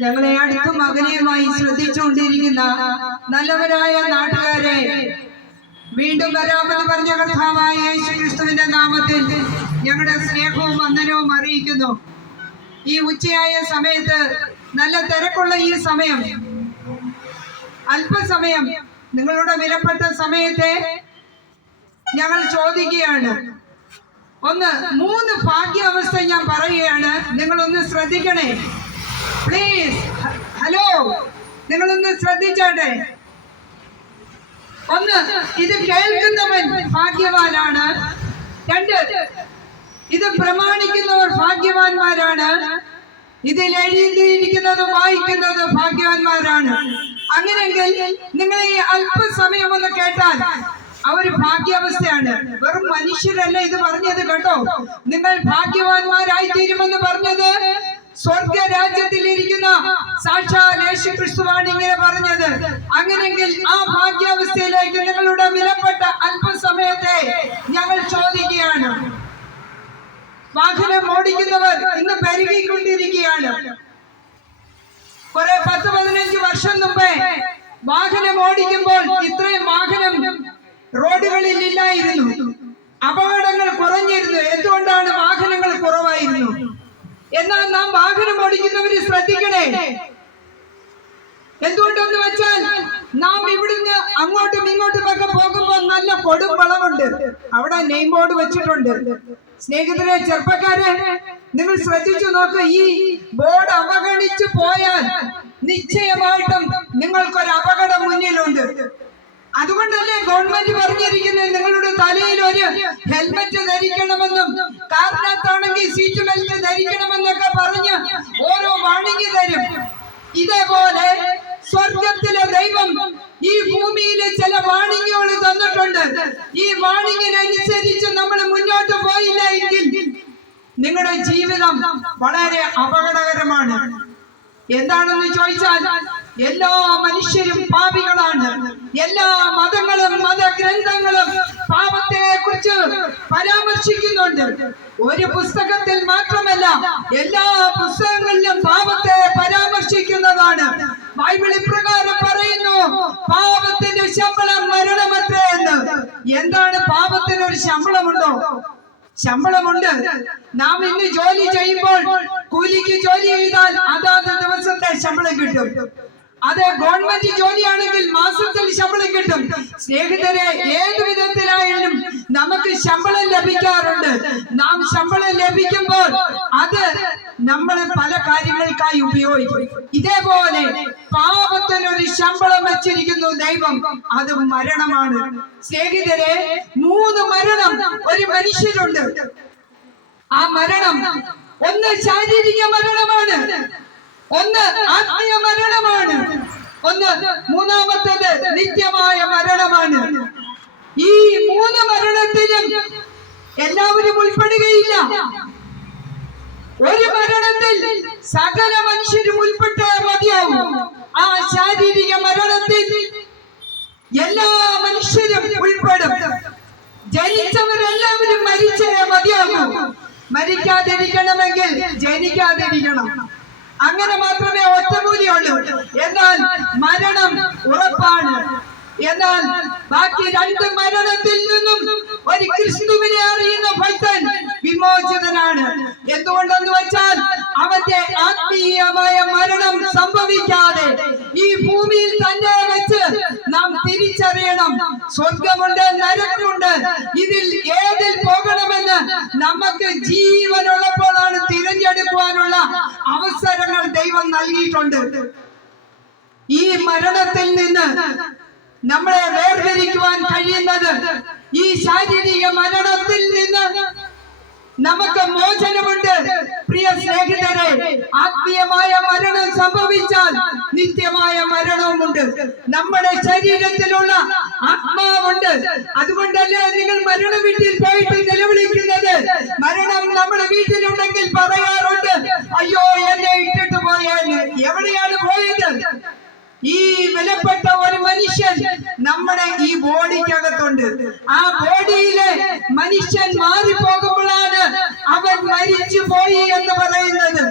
ഞങ്ങളെ അടുത്ത മകനെയുമായി ശ്രദ്ധിച്ചുകൊണ്ടിരിക്കുന്ന നല്ലവരായ നാട്ടുകാരെ വീണ്ടും വരാമെന്ന് പറഞ്ഞ കർത്താവായ യേശു ക്രിസ്തുവിന്റെ നാമത്തിൽ ഞങ്ങളുടെ സ്നേഹവും വന്ദനവും അറിയിക്കുന്നു. ഈ ഉച്ചയായ സമയത്ത് നല്ല തിരക്കുള്ള ഈ സമയം അല്പസമയം നിങ്ങളുടെ വിലപ്പെട്ട സമയത്തെ ഞങ്ങൾ ചോദിക്കുകയാണ്. ഒന്ന് മൂന്ന് ഭാഗ്യാവസ്ഥ ഞാൻ പറയുകയാണ്. നിങ്ങളൊന്ന് ശ്രദ്ധിക്കണേ. പ്ലീസ് ഹലോ നിങ്ങളൊന്ന് ശ്രദ്ധിച്ചാട്ടെ. ഒന്ന് ഇത് കേൾക്കുന്നവൻ ഭാഗ്യവാനാണ്. രണ്ട് ഇത് പ്രമാണിക്കുന്നവർ ഭാഗ്യവാന്മാരാണ്. ഇതിൽ എഴുതിയിരിക്കുന്നത് വായിക്കുന്നത് ഭാഗ്യവാന്മാരാണ്. അങ്ങനെയെങ്കിൽ നിങ്ങൾ ഈ അല്പസമയം ഒന്ന് കേട്ടാൽ അവർ ഭാഗ്യാവസ്ഥയാണ്. വെറും മനുഷ്യരല്ല ഇത് പറഞ്ഞത് കേട്ടോ. നിങ്ങൾ ഭാഗ്യവാന്മാരായി തീരുമെന്ന് പറഞ്ഞത് സ്വർഗ രാജ്യത്തിലിരിക്കുന്ന സാക്ഷാ യേശു ക്രിസ്തുവാണ് ഇങ്ങനെ പറഞ്ഞത്. അങ്ങനെങ്കിൽ ആ ഭാഗ്യാവസ്ഥയിലേക്ക് നിങ്ങളുടെ വിലപ്പെട്ട അല്പസമയത്തെ ഞങ്ങൾ ചോദിക്കുകയാണ്. വാഹനം ഓടിക്കുന്നവർ ഇന്ന് പെരുകിക്കൊണ്ടിരിക്കുകയാണ്. കുറെ പത്ത് പതിനഞ്ച് വർഷം മുമ്പേ വാഹനം ഓടിക്കുമ്പോൾ ഇത്രയും വാഹനം റോഡുകളിൽ ഇല്ലായിരുന്നു അപകടങ്ങൾ കുറഞ്ഞിരുന്നു. എന്തുകൊണ്ടാണ് വാഹനങ്ങൾ കുറവായിരുന്നു? എന്നാൽ നാം വാഹനം ഓടിക്കുന്നവര് ശ്രദ്ധിക്കണേ. എന്തുകൊണ്ടെന്ന് വെച്ചാൽ നാം ഇവിടുന്ന് അങ്ങോട്ടും ഇങ്ങോട്ടും ഒക്കെ പോകുമ്പോൾ നല്ല കൊടും വളമുണ്ട് അവിടെ നെയിം ബോർഡ് വെച്ചിട്ടുണ്ട്. സ്നേഹിതരെ ചെറുപ്പക്കാരെ നിങ്ങൾ ശ്രദ്ധിച്ചു നോക്ക്. ഈ ബോർഡ് അവഗണിച്ചു പോയാൽ നിശ്ചയമായിട്ടും നിങ്ങൾക്കൊരു അപകടം മുന്നിലുണ്ട്. അതുകൊണ്ടല്ലേ ഗവൺമെന്റ് പറഞ്ഞിരിക്കുന്നത്? നിങ്ങളുടെ തലയിൽ ഒരു ഹെൽമറ്റ് ധരിക്കണമെന്നും കാറിനകത്താണെങ്കിൽ സീറ്റ് ബെൽറ്റ് ധരിക്കണമെന്നൊക്കെ പറഞ്ഞ് ഓരോ വാണിംഗ് തരും. ഇതേപോലെ സ്വർഗത്തിലെ ദൈവം ഈ ഭൂമിയിലെ ചില വാണിങ്ങുകൾ തന്നിട്ടുണ്ട്. ഈ വാണിങ്ങിനനുസരിച്ച് നമ്മൾ മുന്നോട്ട് പോയില്ല എങ്കിൽ നിങ്ങളുടെ ജീവിതം വളരെ അപകടകരമാണ്. എന്താണെന്ന് ചോദിച്ചാൽ എല്ലാ മനുഷ്യരും പാപികളാണ്. എല്ലാ മതങ്ങളും മതഗ്രന്ഥങ്ങളും പാപത്തെ കുറിച്ച് പരാമർശിക്കുന്നുണ്ട്. ഒരു പുസ്തകത്തിൽ മാത്രമല്ല എല്ലാ പുസ്തകങ്ങളിലും പാപത്തെ പരാമർശിക്കുന്നതാണ്. ബൈബിൾ ഇപ്രകാരം പറയുന്നു പാപത്തിന്റെ ശമ്പളം മരണമത്രേ എന്ന്. എന്താണ് പാപത്തിന് ഒരു ശമ്പളമുണ്ടോ? ശമ്പളമുണ്ട്. നാം ഇന്ന് ജോലി ചെയ്യുമ്പോൾ കൂലിക്ക് ജോലി ചെയ്താൽ അതാത് ദിവസത്തെ ശമ്പളം കിട്ടും. അത് ഗവൺമെന്റ് ജോലിയാണെങ്കിൽ മാസത്തിൽ ശമ്പളം കിട്ടും. സ്നേഹിതരെ ഏത് വിധത്തിലായാലും നമുക്ക് ശമ്പളം ലഭിക്കാറുണ്ട്. നാം ശമ്പളം ലഭിക്കുമ്പോൾ അത് നമ്മൾ പല കാര്യങ്ങൾക്കായി ഉപയോഗിക്കും. ഇതേപോലെ പാപത്തിനൊരു ശമ്പളം വെച്ചിരിക്കുന്നു ദൈവം. അത് മരണമാണ്. സ്നേഹിതരെ മൂന്ന് മരണം ഒരു മനുഷ്യരുണ്ട്. ആ മരണം ഒന്ന് ശാരീരിക മരണമാണ്. ഒന്ന് ആത്മീയ മരണമാണ് ഒന്ന് മൂന്നാമത്തേത് നിത്യമായ മരണമാണ്. ഈ മൂന്ന് മരണത്തിലും എല്ലാവരും ഉൾപ്പെടുകയില്ല. ഒരു മരണത്തിൽ സകല മനുഷ്യരും ഉൾപ്പെട്ടേ മതിയാവും. ആ ശാരീരിക മരണത്തിൽ എല്ലാ മനുഷ്യരും ഉൾപ്പെടും. ജനിച്ചവരെല്ലാവരും മരിച്ചേ മതിയാവും മരിക്കാതിരിക്കണമെങ്കിൽ ജനിക്കാതിരിക്കണം. അങ്ങനെ മാത്രമേ ഒറ്റമൂലിയുള്ളൂ. എന്നാൽ മരണം ഉറപ്പാണ്. എന്നാൽ ബാക്കി രണ്ട് മരണത്തിൽ നിന്നും ഒരു ക്രിസ്തുവിനെ അറിയുന്ന ഭക്തൻ വിമോചിതനാണ്. എന്തുകൊണ്ടെന്ന് വെച്ചാൽ അവന്റെ ആത്മീയമായ മരണം സംഭവിക്കാതെ ഈ ഭൂമിയിൽ തന്നെ വെച്ച് നാം തിരിച്ചറിയണം. സ്വർഗമുണ്ട് നരകമുണ്ട്. ഇതിൽ ഏതിൽ പോകണമെന്ന് നമുക്ക് ജീവനുള്ളപ്പോഴാണ് തിരഞ്ഞെടുക്കുവാനുള്ള അവസരങ്ങൾ ദൈവം നൽകിയിട്ടുണ്ട്. ഈ മരണത്തിൽ നിന്ന് നമ്മളെ വേർതിരിക്കുവാൻ കഴിയുന്നത് ഈ ശാരീരിക മരണത്തിൽ നിന്ന് നമുക്ക് മോചനമുണ്ട്. പ്രിയ സ്നേഹിതരെ ആത്മീയമായ മരണം സംഭവിച്ചാൽ നിത്യമായ മരണവുമുണ്ട്. നമ്മുടെ ശരീരത്തിലുള്ള ആത്മാവുണ്ട്. അതുകൊണ്ടല്ലേ നിങ്ങൾ മരണ വീട്ടിൽ പോയിട്ട് നിലവിളിക്കുന്നത്? മരണം നമ്മുടെ വീട്ടിലുണ്ടെങ്കിൽ പറയാറുണ്ട് അയ്യോ എന്നെ ഇട്ടിട്ട് പോയാൽ എവിടെയാണ് ഈ വിലപ്പെട്ട ഒരു മനുഷ്യൻ നമ്മുടെ ഈ ബോഡിക്കകത്തുണ്ട്. ആ ബോഡിയിലെ മനുഷ്യൻ മാറി മാറിപ്പോകുമ്പോഴാണ് അവൻ മരിച്ചു പോയി എന്ന് പറയുന്നത്.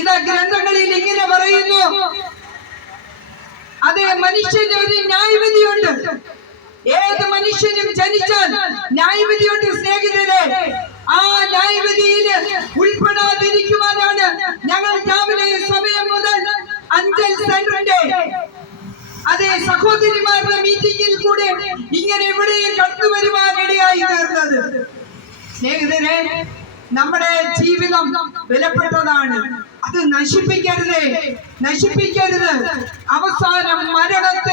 ഇത് ഗ്രന്ഥങ്ങളിൽ ഇങ്ങനെ പറയുന്നു. അതെ മനുഷ്യന് ഒരു ന്യായവിധിയുണ്ട്. ഏത് മനുഷ്യനും ജനിച്ചാൽ ന്യായവിധിയുണ്ട് സ്നേഹിതരെ. ആ ന്യായവിധിയിൽ ഉൾപ്പെടാതിരിക്കുവാനാണ് സെന്ററിന്റെ അതെ സഹോദരിമാരുടെ മീറ്റിംഗിൽ കൂടെ ഇങ്ങനെ എവിടെയും കണ്ടുവരുവാൻ ഇടയായി തീർന്നത്. സ്നേഹിതരെ നമ്മുടെ ജീവിതം വിലപ്പെട്ടതാണ്. അത് നശിപ്പിക്കരുത് നശിപ്പിക്കരുത്. അവസാനം മരണത്തിനപ്പുറമായ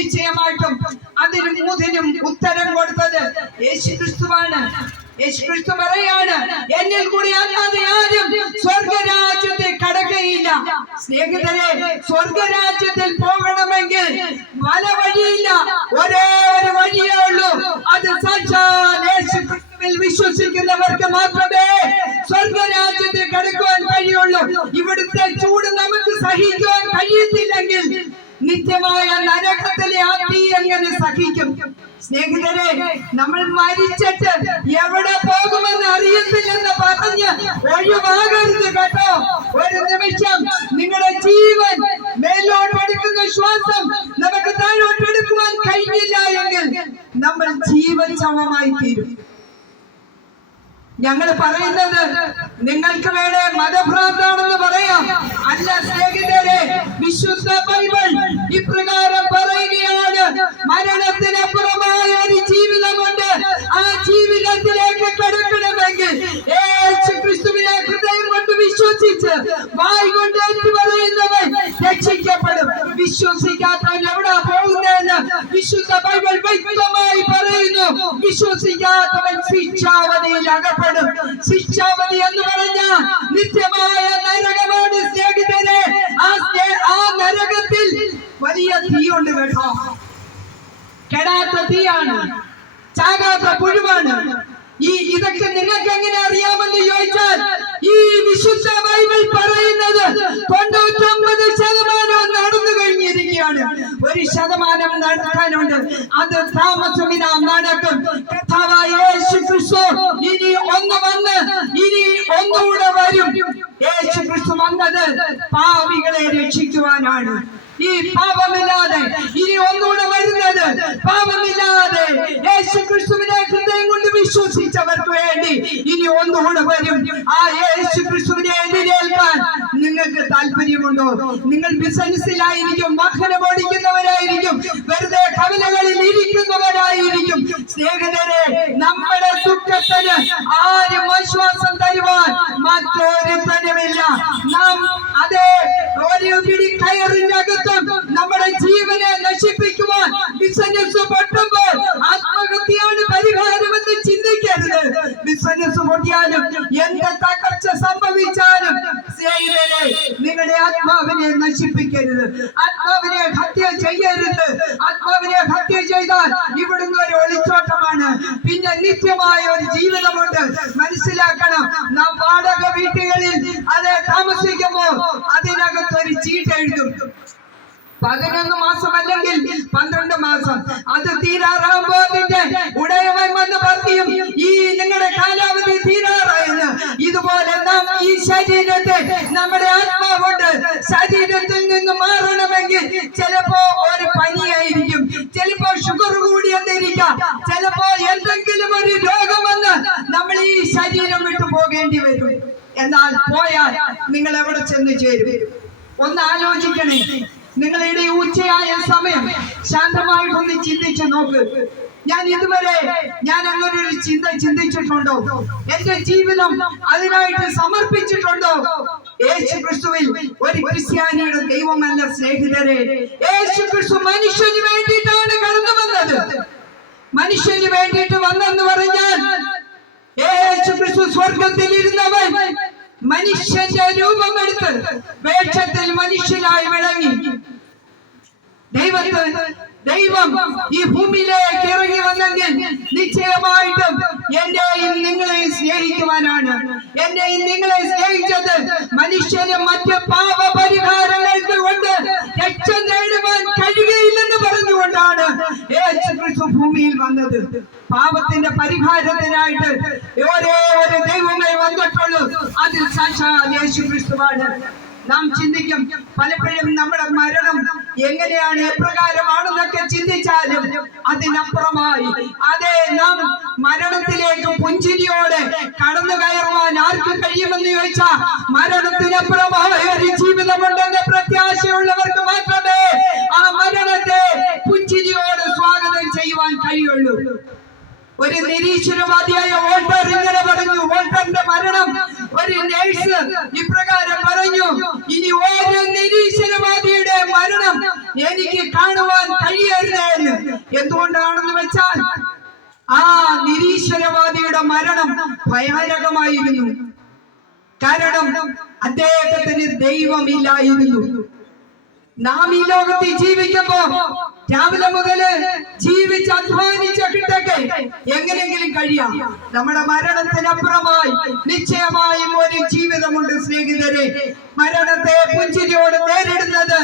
നിശ്ചയമായിട്ടും അതിന് മൂതിനും ഉത്തരം കൊടുത്തത് യേശു ക്രിസ്തുവാണ് യേശു ക്രിസ്തു പറയാണ് എന്നിൽ കൂടി അല്ലാതെ ആരും സ്വർഗരാജ്യത്തെ കടക്കയില്ല സ്നേഹിതരെ സ്വർഗരാജ്യത്തിൽ പോകണമെങ്കിൽ പല വഴിയില്ല. ഒരേ ഒരു വഴിയേ ഉള്ളൂ. അത് സാക്ഷാൽ വിശ്വസിക്കുന്നവർക്ക് മാത്രമേ സ്വർഗരാജ്യത്തിൽ കടക്കുവാൻ കഴിയുള്ളൂ. ഇവിടുത്തെ ചൂട് നമുക്ക് സഹിക്കുവാൻ കഴിയത്തില്ലെങ്കിൽ നിത്യമായ നരകത്തിലെ ആ തീ എങ്ങനെ സഹിക്കും? സ്നേഹിതരെ നമ്മൾ മരിച്ചിട്ട് എവിടെ പോകുമെന്ന് അറിയത്തില്ലെന്ന് പറഞ്ഞ് ഒഴിവാകരുത് കേട്ടോ. ഒരു നിമിഷം നിങ്ങളുടെ ജീവൻ മേലോട്ടെടുക്കുന്ന ശ്വാസം നമുക്ക് താഴോട്ടെടുക്കുവാൻ കഴിഞ്ഞില്ല എങ്കിൽ നമ്മൾ ജീവൻ ചമമായി തീരും. ഞങ്ങൾ പറയുന്നത് നിങ്ങൾക്ക് വേണേ മതഭ്രാന്താണെന്ന് പറയാം. അല്ല സ്നേഹിതരെ വിശുദ്ധ ബൈബിൾ ഇപ്രകാരം പറയുകയാണ്. മരണത്തിനപ്പുറമായ ഒരു ജീവിതമുണ്ട് ആ ജീവിതത്തിലേക്ക് കടക്കണമെങ്കിൽ ക്രിസ്തുവിനെ ഹൃദയം കൊണ്ട് വിശ്വസിച്ച് വായ് കൊണ്ട് ഏറ്റു പറയുന്നവൻ രക്ഷിക്കപ്പെടും. വിശ്വസിക്കാത്തവൻ എവിടെ പോകുന്നതെന്ന് വിശുദ്ധ ബൈബിൾ വിശ്വസിക്കാത്തവൻ ശിക്ഷാവതിയിൽ അകപ്പെടും. ശിക്ഷാവതി എന്ന് പറഞ്ഞ നിത്യമായ നരകമാണ് സ്നേഹിതരെ. ആ നരകത്തിൽ വലിയ തീയുണ്ട് കേട്ടോ. കെടാത്ത തീയാണ്. ചാകാത്ത പുഴുവാണ്. ഈ ഇതൊക്കെ നിങ്ങൾക്ക് എങ്ങനെ അറിയാമെന്ന് ചോദിച്ചാൽ ഈ വിശുദ്ധ ബൈബിൾ പറയുന്നത് തൊണ്ണൂറ്റൊമ്പത് ശതമാനം നടന്നു കഴിഞ്ഞിരിക്കുകയാണ്. ഒരു ശതമാനം നടക്കാനുണ്ട് അത് താമസമില്ല വന്നത് പാവികളെ രക്ഷിക്കുവാനാണ്. ഈ പാപമില്ലാതെ ഇനി ഒന്നുകൂടെ വരുന്നത് പാപമില്ലാതെ യേശു ക്രിസ്തുവിനെ ഹൃദയം കൊണ്ട് വിശ്വസിച്ചവർക്ക് വേണ്ടി ഇനി ഒന്നുകൂടെ വരും. ആ യേശു ക്രിസ്തുവിനെ എതിരേൽക്കാൻ നിങ്ങൾക്ക് താല്പര്യമുണ്ടോ? നിങ്ങൾ ബിസിനസ്സിലായിരിക്കും വാഹനം ഓടിക്കുന്നവരായിരിക്കും വെറുതെ കവിതകളിൽ ഇരിക്കുന്നവരായിരിക്കും. സ്നേഹിതരെ നമ്മുടെ ദുഃഖത്തിന് ആരും ആശ്വാസം തരുവാൻ മറ്റൊരുത്തനുമില്ല നാം അതെ ഒരു പിടി കയറിനകത്തും നമ്മുടെ ജീവനെ നശിപ്പിക്കുവാൻ ബിസിനസ് പൊട്ടുമ്പോൾ ആത്മഹത്യയാണ് പരിഹാരമെന്ന് ചിന്തിക്കരുത്. ബിസിനസ് പൊട്ടിയാലും എന്ത് തകർച്ച സംഭവിച്ചാലും നിങ്ങളുടെ ആത്മാവിനെ നശിപ്പിക്കരുത്. ആത്മാവിനെ ചെയ്യരുത് ആത്മാവിനെ ഹത്യ ചെയ്താൽ ഇവിടുന്ന് ഒരു ഒളിച്ചോട്ടമാണ്. പിന്നെ നിത്യമായ ഒരു ജീവിതമുണ്ട്. മനസ്സിലാക്കണം നാം വാടക വീട്ടുകളിൽ അത് താമസിക്കുമ്പോൾ അതിനകത്തൊരു ചീട്ട് എഴുതും. പതിനൊന്ന് മാസം അല്ലെങ്കിൽ പന്ത്രണ്ട് മാസം. അത് തീരാറാകുമ്പോൾ നിന്റെ ഉടയവൻ വന്ന് പറയും ഈ നിങ്ങളുടെ കാലാവധി തീരാറായെന്ന്. ഇതുപോലെ നാം ഈ ശരീരത്തെ നമ്മുടെ ആത്മാവുണ്ട്. ശരീരത്തിൽ നിന്ന് മാറണമെങ്കിൽ ചിലപ്പോ ഒരു പനിയായിരിക്കും. ചിലപ്പോ ഷുഗർ കൂടി എന്നിരിക്കാം ചിലപ്പോ എന്തെങ്കിലും ഒരു രോഗം വന്ന് നമ്മൾ ഈ ശരീരം വിട്ടു പോകേണ്ടി വരും. എന്നാൽ പോയാൽ നിങ്ങൾ എവിടെ ചെന്ന് ചേരും? ഒന്ന് ആലോചിക്കണേ. നിങ്ങളുടെ ഉച്ചയായ സമയം ശാന്തമായിട്ടൊന്ന് ചിന്തിച്ചു നോക്ക്. ഞാൻ ഇതുവരെ ഞാൻ അങ്ങനെ ഒരു ചിന്ത ചിന്തിച്ചിട്ടുണ്ടോ? എന്റെ ജീവിതം അതിനായിട്ട് സമർപ്പിച്ചിട്ടുണ്ടോ? യേശു ക്രിസ്തുവിൽ ഒരു ക്രിസ്ത്യാനിയുടെ ദൈവമല്ല സ്നേഹിതരെ യേശു ക്രിസ്തു മനുഷ്യന് വേണ്ടിയിട്ടാണ് കടന്നു വന്നത്. മനുഷ്യന് വേണ്ടിയിട്ട് വന്നെന്ന് പറഞ്ഞാൽ യേശു ക്രിസ്തു സ്വർഗത്തിൽ മനുഷ്യന്റെ രൂപമെടുത്ത് വേഷത്തിൽ മനുഷ്യനായി വിളങ്ങി. ദൈവത്തെ ദൈവം ഈ ഭൂമിയിലേക്ക് ഇറങ്ങി വന്നെങ്കിൽ നിശ്ചയമായിട്ടും എന്നെയും നിങ്ങളെയും സ്നേഹിക്കുവാനാണ്. എന്നെയും നിങ്ങളെ സ്നേഹിച്ചത് മനുഷ്യന് മറ്റു പാപ പരിഹാരങ്ങൾക്ക് കൊണ്ട് രക്ഷ നേടുവാൻ കഴിയുകയില്ലെന്ന് പറഞ്ഞുകൊണ്ടാണ് ഭൂമിയിൽ വന്നത്. പാപത്തിന്റെ പരിഹാരത്തിനായിട്ട് യേശു ക്രിസ്തുവാണ് നാം ചിന്തിക്കും പലപ്പോഴും നമ്മുടെ മരണം എങ്ങനെയാണ് എപ്രകാരമാണെന്നൊക്കെ ചിന്തിച്ചാലും അതിനപ്പുറമായി. അതെ നാം മരണത്തിലേക്ക് പുഞ്ചിരിയോടെ കടന്നു കയറുവാൻ ആർക്ക് കഴിയുമെന്ന് ചോദിച്ചാൽ മരണത്തിനപ്പുറമായ ഒരു ജീവിതമുണ്ടെന്ന് പ്രത്യാശയുള്ളവർക്ക് മാത്രമേ ആ മരണത്തെ പുഞ്ചിരിയോടെ സ്വാഗതം ചെയ്യുവാൻ കഴിയുള്ളൂ. ഒരു നിരീശ്വരവാദിയായ വോൾട്ടർ ഇങ്ങനെ പറഞ്ഞു വോൾട്ടറിന്റെ മരണം. ഒരു നേഴ്സ് ഇപ്രകാരം പറഞ്ഞു ഇനി ഒരു നിരീശ്വരവാദിയുടെ മരണം എനിക്ക് കാണുവാൻ കഴിയരുത് എന്ന്. എന്തുകൊണ്ടാണെന്ന് വെച്ചാൽ ആ നിരീശ്വരവാദിയുടെ മരണം ഭയാനകമായിരുന്നു. കാരണം അദ്ദേഹത്തിന് ദൈവമില്ലായിരുന്നു. നാം ഈ ലോകത്തിൽ ജീവിക്കുമ്പോ രാവിലെ മുതൽ ജീവിച്ച് അധ്വാനിച്ച കിട്ടൊക്കെ എങ്ങനെയെങ്കിലും കഴിയാം. നമ്മുടെ മരണത്തിനപ്പുറമായി നിശ്ചയമായും ഒരു ജീവിതമുണ്ട് സ്നേഹിതരെ. മരണത്തെ പുഞ്ചിരിയോട് നേരിടുന്നത്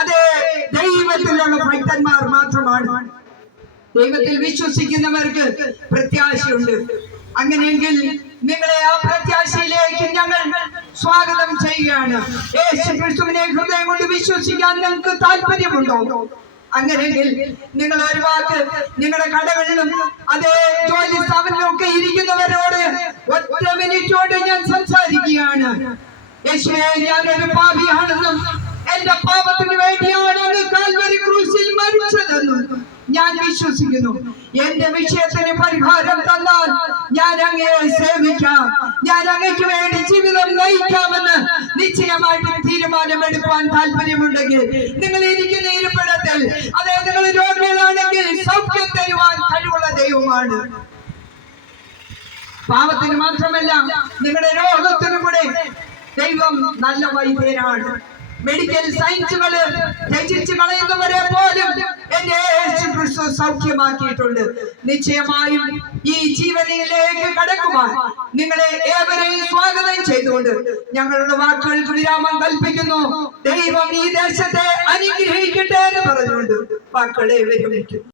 അതേ ദൈവത്തിലുള്ള ഭക്തന്മാർ മാത്രമാണ്. ദൈവത്തിൽ വിശ്വസിക്കുന്നവർക്ക് പ്രത്യാശയുണ്ട്. അങ്ങനെയെങ്കിൽ നിങ്ങളെ ആ പ്രത്യാശയിലേക്ക് ഞങ്ങൾ സ്വാഗതം ചെയ്യുകയാണ്. യേശു ക്രിസ്തുവിനെ ഹൃദയം കൊണ്ട് വിശ്വസിക്കാൻ നിങ്ങൾക്ക് താല്പര്യമുണ്ടോ അങ്ങനെയെങ്കിൽ നിങ്ങൾ ഒരു വാക്ക് നിങ്ങളുടെ കടകളിലും അതേ ജോലി സ്ഥാപനത്തിലും ഒക്കെ ഇരിക്കുന്നവരോട് ഒറ്റ മിനിറ്റ് കൊണ്ട് ഞാൻ സംസാരിക്കുകയാണ്. യേശുവേ ഞാൻ ഒരു പാപിയാണെന്നും എന്റെ പാപത്തിന് വേണ്ടിയാണ് കാൽവരി ക്രൂശിൽ മരിച്ചതെന്നും ഞാൻ വിശ്വസിക്കുന്നു. എന്റെ വിഷയത്തിന് പരിഹാരം തന്നാൽ ഞാൻ അങ്ങയെ സേവിക്കാം. ഞാൻ അങ്ങയ്ക്ക് വേണ്ടി ജീവിതം നയിക്കാമെന്ന് നിശ്ചയമായിട്ട് തീരുമാനമെടുക്കാൻ താല്പര്യമുണ്ടെങ്കിൽ നിങ്ങൾ ഇരിക്കുന്ന ഇരിപ്പിടത്തിൽ അതെ നിങ്ങൾ രോഗികളാണെങ്കിൽ സൗഖ്യം തരുവാൻ കഴിവുള്ള ദൈവമാണ്. പാപത്തിന് മാത്രമല്ല നിങ്ങളുടെ രോഗത്തിനു കൂടെ ദൈവം നല്ല വൈദ്യനാണ്. മെഡിക്കൽ സയൻസുകൾ രചിച്ചു കളയുന്നവരെ പോലും എന്റെ യേശു ക്രിസ്തു സൗഖ്യമാക്കിയിട്ടുണ്ട്. നിശ്ചയമായും ഈ ജീവനിലേക്ക് കടക്കുവാൻ നിങ്ങളെ ഏവരെയും സ്വാഗതം ചെയ്തുകൊണ്ട് ഞങ്ങളുടെ വാക്കുകൾ വിരാമം കൽപ്പിക്കുന്നു. ദൈവം ഈ ദേശത്തെ അനുഗ്രഹിക്കട്ടെ എന്ന് പറഞ്ഞുകൊണ്ട് വാക്കുകളെ വിരമിക്കും